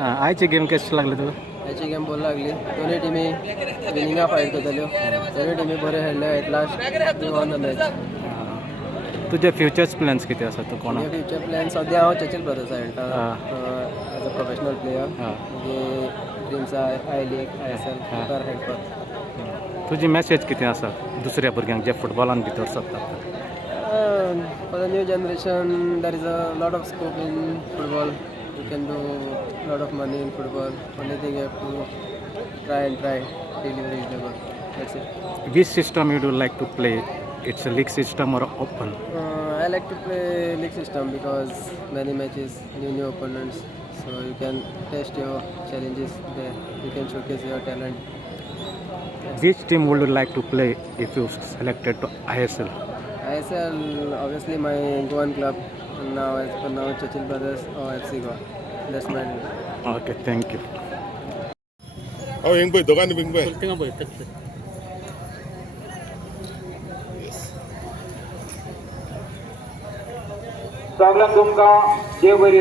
आयची गेम कशी लागली तुका? याची गेम बोल लागली दोन्ही टिमी विनिंगा फायट करतल्यो दोन्ही टिमी बरे खेळले at last we won the match. तुजे फ्युचर्स प्लॅन्स कितें आसा तूं कोणा? फ्युचर प्लॅन सद्या हांव चर्चिल ब्रदर्स खेळटा एज अ प्रोफेशनल प्लेयर. म्हणजे ड्रिम्स आय लीग ISL मुखार खेळपाक. तुजी मॅसेज कितें आसा दुसऱ्या भुरग्यांक जे फुटबॉलान भितर सरतात? For the new generation, there is a lot of scope in football. You can do a lot of money in football. Only thing you have to try till you reach the goal. That's it. Which system you do like to play? It's a league system or open? I like to play league system because many matches, new opponents, so you can test your challenges there. You can showcase your talent. Which team would you like to play if you selected to ISL? ISL, obviously my Goan club. And now, as per now, Churchill Brothers or FC Goa. That's my dream. Okay, thank you. 행보해 너가 하는 행보해. सगळ्यांक तुमकां देव बरी.